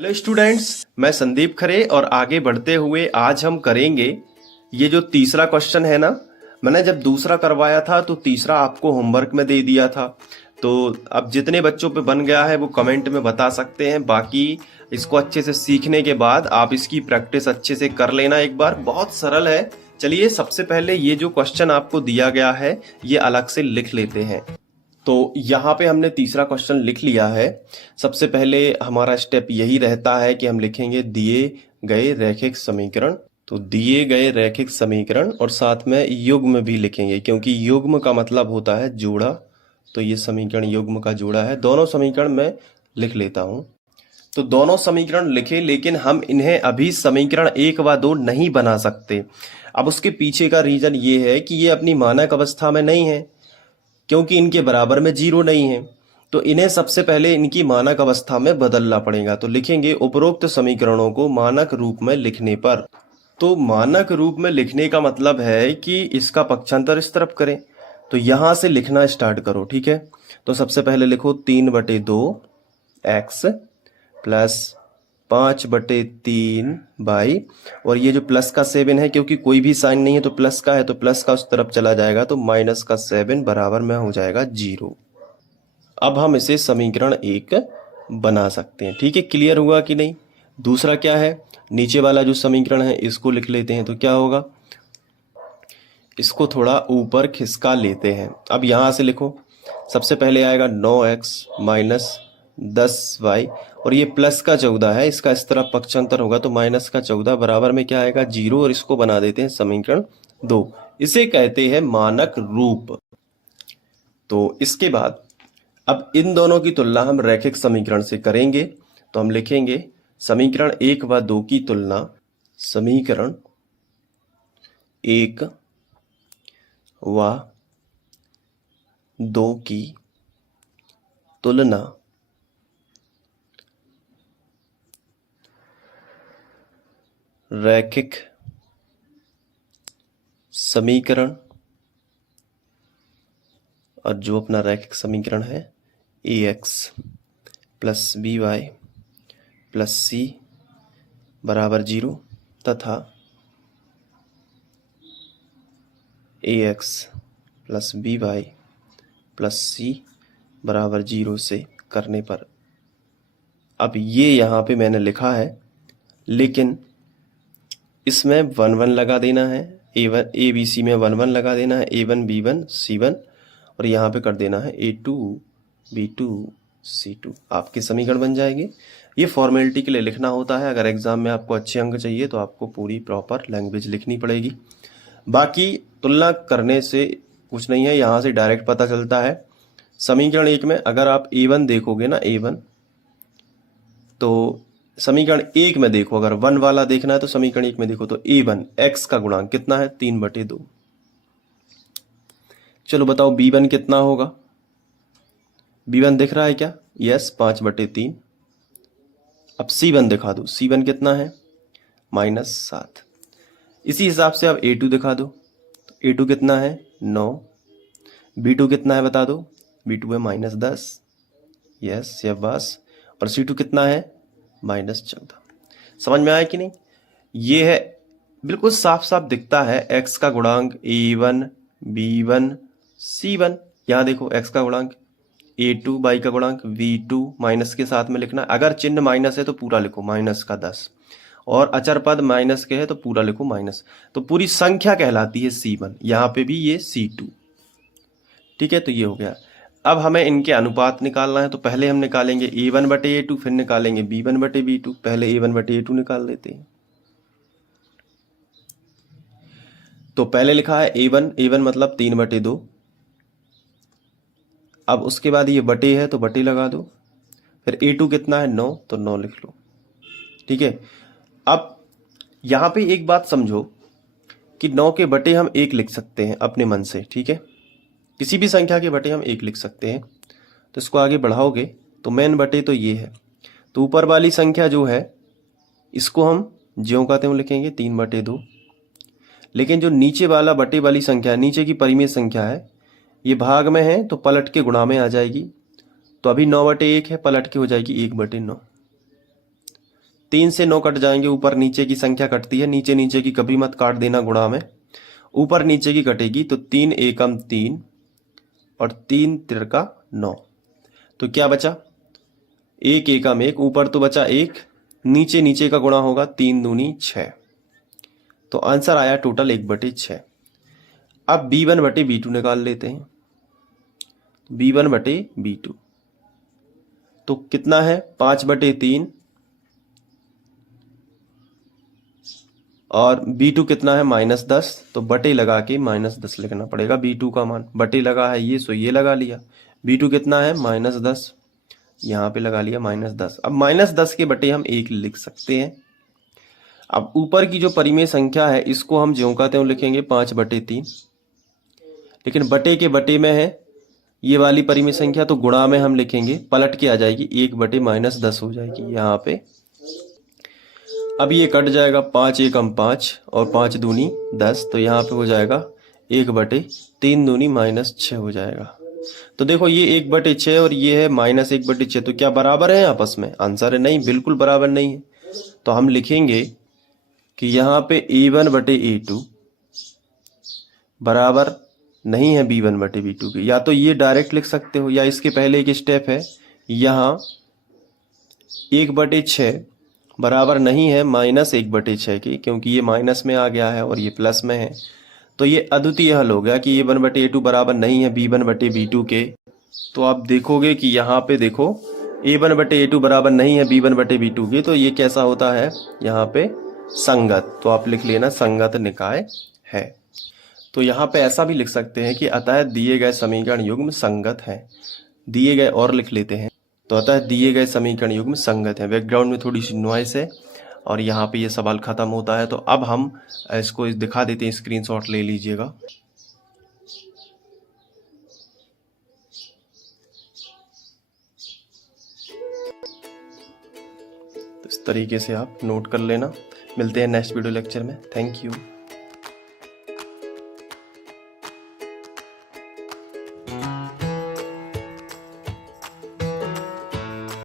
Hello students, मैं संदीप खरे और आगे बढ़ते हुए आज हम करेंगे ये जो तीसरा क्वेश्चन है ना। मैंने जब दूसरा करवाया था तो तीसरा आपको होमवर्क में दे दिया था। तो अब जितने बच्चों पे बन गया है वो कमेंट में बता सकते हैं। बाकी इसको अच्छे से सीखने के बाद आप इसकी प्रैक्टिस अच्छे से कर लेना एक बार। बहुत सरल है। चलिए सबसे पहले ये जो क्वेश्चन आपको दिया गया है ये अलग से लिख लेते हैं। तो यहाँ पे हमने तीसरा क्वेश्चन लिख लिया है। सबसे पहले हमारा स्टेप यही रहता है कि हम लिखेंगे दिए गए रैखिक समीकरण। तो दिए गए रैखिक समीकरण और साथ में युग्म भी लिखेंगे, क्योंकि युग्म का मतलब होता है जोड़ा। तो ये समीकरण युग्म का जोड़ा है। दोनों समीकरण मैं लिख लेता हूँ। तो दोनों समीकरण लिखे, लेकिन हम इन्हें अभी समीकरण 1 व 2 नहीं बना सकते। अब उसके पीछे का रीजन ये है कि ये अपनी मानक अवस्था में नहीं है, क्योंकि इनके बराबर में 0 नहीं है। तो इन्हें सबसे पहले इनकी मानक अवस्था में बदलना पड़ेगा। तो लिखेंगे उपरोक्त समीकरणों को मानक रूप में लिखने पर। तो मानक रूप में लिखने का मतलब है कि इसका पक्षांतर इस तरफ करें। तो यहां से लिखना स्टार्ट करो, ठीक है। तो सबसे पहले लिखो 3/2 x प्लस 5/3 y, और ये जो प्लस का 7 है, क्योंकि कोई भी साइन नहीं है तो प्लस का है, तो प्लस का उस तरफ चला जाएगा, तो माइनस का 7 बराबर में हो जाएगा 0। अब हम इसे समीकरण 1 बना सकते हैं, ठीक है। क्लियर हुआ कि नहीं? दूसरा क्या है, नीचे वाला जो समीकरण है इसको लिख लेते हैं। तो क्या होगा, इसको थोड़ा ऊपर खिसका लेते हैं। अब यहां से लिखो, सबसे पहले आएगा 9x माइनस 10y, और ये प्लस का 14 है, इसका इस तरफ पक्षांतर होगा तो माइनस का 14 बराबर में क्या आएगा 0, और इसको बना देते हैं समीकरण 2। इसे कहते हैं मानक रूप। तो इसके बाद अब इन दोनों की तुलना हम रैखिक समीकरण से करेंगे। तो हम लिखेंगे समीकरण 1 व 2 की तुलना, समीकरण 1 व 2 की तुलना रैखिक समीकरण, और जो अपना रैखिक समीकरण है ax plus by plus c बराबर 0 तथा ax plus by plus c बराबर 0 से करने पर। अब ये यहाँ पे मैंने लिखा है, लेकिन इसमें 1 1 लगा देना है। ए बी सी में 1 1 लगा देना है, A1 B1 C1, और यहाँ पे कर देना है A2 B2 C2। आपके समीकरण बन जाएंगे। ये फॉर्मेलिटी के लिए लिखना होता है। अगर एग्जाम में आपको अच्छे अंक चाहिए तो आपको पूरी प्रॉपर लैंग्वेज लिखनी पड़ेगी। बाकी तुलना करने से कुछ नहीं है, यहाँ से डायरेक्ट पता चलता है। समीकरण 1 में अगर आप A1 देखोगे ना, A1, तो समीकरण 1 में देखो, अगर 1 वाला देखना है तो समीकरण 1 में देखो, तो A1 x का गुणांक कितना है 3/2। चलो बताओ B1 कितना होगा। B1 दिख रहा है क्या? यस, 5/3। अब C1 दिखा दो, C1 कितना है -7। इसी हिसाब से अब A2 दिखा दो, तो A2 कितना है 9। B2 कितना है बता दो, B2 है -10। यस, ये बस। और C2 कितना है -14। समझ में आया कि नहीं? ये है, बिल्कुल साफ साफ दिखता है। x का गुणांक A1 B1 C1। यहाँ देखो x का गुणांक A2, y का गुणांक V2, माइनस के साथ में लिखना। अगर चिन्ह माइनस है तो पूरा लिखो -10, और अचर पद माइनस के है तो पूरा लिखो माइनस। तो पूरी संख्या कहलाती है C1। यहाँ पे भी ये C2, ठीक है। तो ये हो गया। अब हमें इनके अनुपात निकालना है। तो पहले हम निकालेंगे A1/A2, फिर निकालेंगे B1/B2। पहले A1/A2 निकाल लेते हैं। तो पहले लिखा है A1 मतलब 3/2। अब उसके बाद ये बटे है तो बटे लगा दो। फिर A2 कितना है 9, तो 9 लिख लो, ठीक है। अब यहाँ पे एक बात समझो कि 9 के बटे हम 1 लिख सकते हैं अपने मन से, ठीक है। किसी भी संख्या के बटे हम 1 लिख सकते हैं। तो इसको आगे बढ़ाओगे तो मेन बटे तो ये है। तो ऊपर वाली संख्या जो है इसको हम ज्यों का त्यों लिखेंगे 3/2। लेकिन जो नीचे वाला बटे वाली संख्या है, नीचे की परिमेय संख्या है, ये भाग में है तो पलट के गुणा में आ जाएगी। तो अभी 9/1 है, पलट के हो जाएगी 1/9। 3 से 9 कट जाएंगे, ऊपर नीचे की संख्या कटती है, नीचे नीचे की कभी मत काट देना गुणा में, ऊपर नीचे की कटेगी। तो 3 एकम 3 और 3 तिरका 9। तो क्या बचा? 1 एकम 1, ऊपर तो बचा 1, नीचे नीचे का गुणा होगा, 3 दूनी 6। तो आंसर आया टोटल 1/6। अब b1 बटे b2 निकाल लेते हैं। b1 बटे b2 तो कितना है? 5/3 और b2 कितना है? -10। तो बटे लगा के -10 लिखना पड़ेगा। b2 का मान बटे लगा है ये, सो ये लगा लिया। b2 कितना है? -10, यहाँ पे लगा लिया -10। अब -10 के बटे हम 1 लिख सकते हैं। अब ऊपर की जो परिमेय संख्या है इसको हम ज्यों का त्यों लिखेंगे 5/3, लेकिन बटे के बटे में है ये वाली परिमेय संख्या, तो गुणा में हम लिखेंगे, पलट के आ जाएगी, 1/-10 हो जाएगी यहाँ पे। अब ये कट जाएगा, 5 एकम 5 और 5 दूनी 10, तो यहाँ पे हो जाएगा 1/3 दूनी -6 हो जाएगा। तो देखो ये 1/6 और ये है -1/6, तो क्या बराबर है आपस में? आंसर है नहीं, बिल्कुल बराबर नहीं है। तो हम लिखेंगे कि यहाँ पे a1/a2 बराबर नहीं है b1/b2 के। या तो ये डायरेक्ट लिख सकते हो, या इसके पहले एक स्टेप है, यहाँ 1/6 बराबर नहीं है -1/6 के, क्योंकि ये माइनस में आ गया है और ये प्लस में है। तो ये अद्वितीय हल हो गया कि a1/a2 बराबर नहीं है b1/b2 के। तो आप देखोगे कि यहाँ पे देखो a1/a2 बराबर नहीं है b1/b2 के, तो ये कैसा होता है? यहाँ पे संगत। तो आप लिख लेना संगत निकाय है। तो यहाँ पे ऐसा भी लिख सकते हैं कि अतः दिए गए समीकरण युग्म संगत है। दिए गए और लिख लेते हैं, तो अतः दिए गए समीकरण युग्म संगत है। बैकग्राउंड में थोड़ी सी नॉइस है और यहाँ पे ये सवाल खत्म होता है। तो अब हम इसको दिखा देते हैं, स्क्रीनशॉट ले लीजिएगा। तो इस तरीके से आप नोट कर लेना। मिलते हैं नेक्स्ट वीडियो लेक्चर में। Thank you.